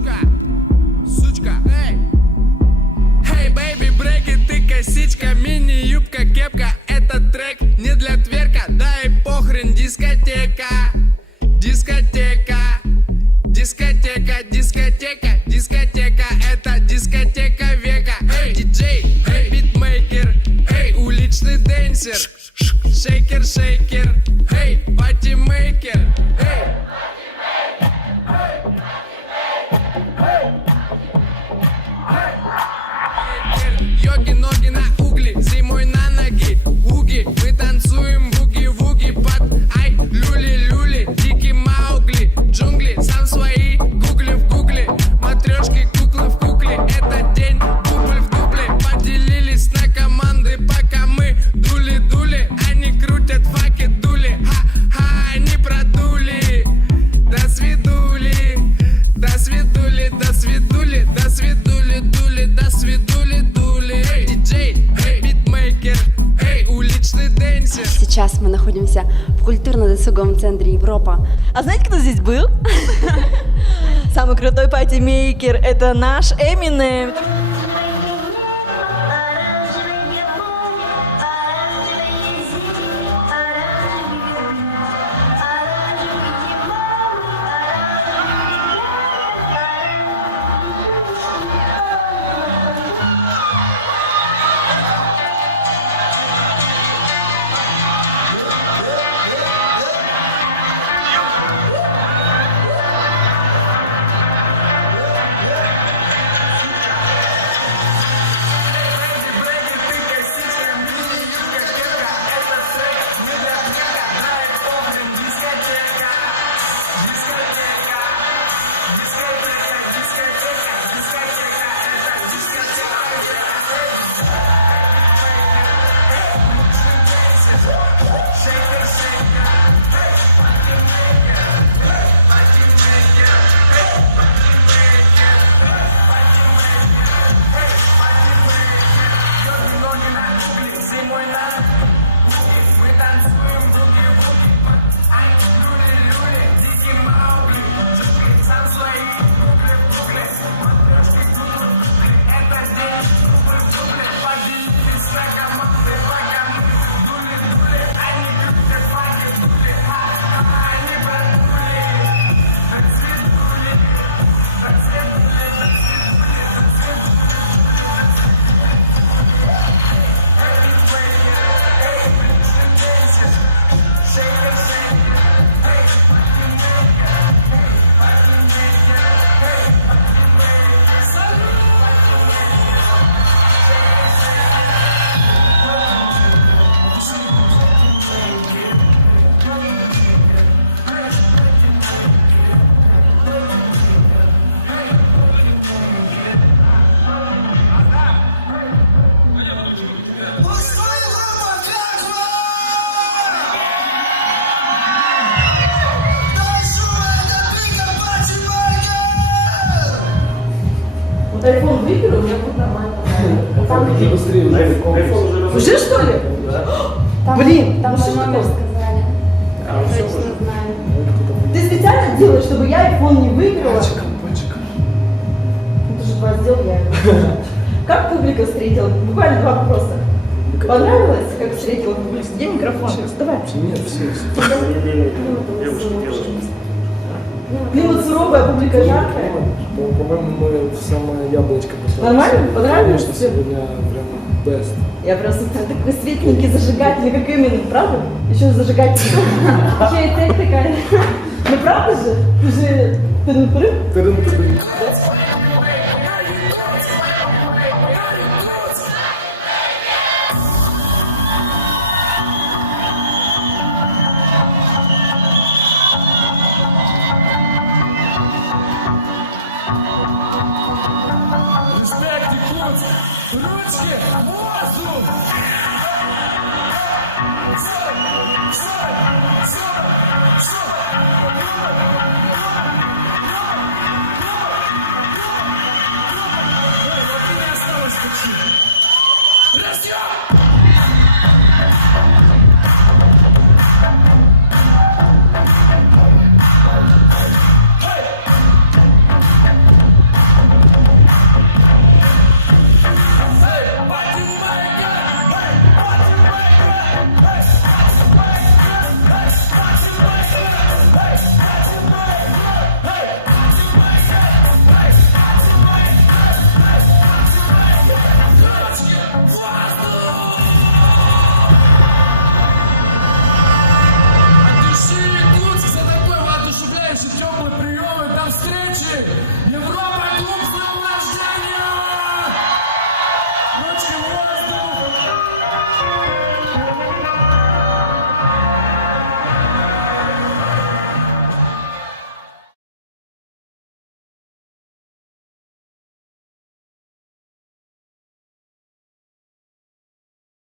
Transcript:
Сучка, сучка, эй. Hey, baby, брейки, ты косичка, мини-юбка, кепка. Этот трек не для тверка, дай похрен, дискотека. Дискотека, дискотека, дискотека, дискотека. Это дискотека века. Эй, диджей, эй, битмейкер, эй, уличный дэнсер. Шейкер, шейкер, эй, патимейкер, эй. Йоги, ноги на угли, зимой на ноги. Уги, мы танцуем буги-вуги под ай, люли-люли, дикий Маугли. Джунгли, сам свои, гугли в гугле. Матрешки, куклы в кукле. Это день, дубль в дубле. Поделились на команды, пока мы дули-дули. Они крутят факи, дули. Ха-ха, они продули. До свидули, до свидули, до свидули, до свидули, дули, до свидули, дули. Эй, диджей, эй, битмейкер, эй, уличный дэнсер. Сейчас мы находимся в культурно-досуговом центре Европа. А знаете, кто здесь был? Самый крутой патимейкер — это наш Эминем. Айфон выиграл, у меня будет нормально. Уже что ли? Блин, Там ну же что номер такое? сказали. Я точно знаю. Ты специально делаешь, чтобы я айфон не выиграла? Ты же вас сделал, я его. Как публика встретила? Буквально два вопроса. Понравилось, как встретила публика? Где микрофон? Давай. Нет, все. Климат суровая, публика жаркая. По-моему, мы в самое яблочко пошли. Нормально? Понравилось? Конечно, сегодня прям best. Я просто такой светленький, зажигательный, как именно, правда? Еще зажигательный. Еще и цель такая. Ну правда же? Ты же... Тырын-тырын. Ручки, воздух!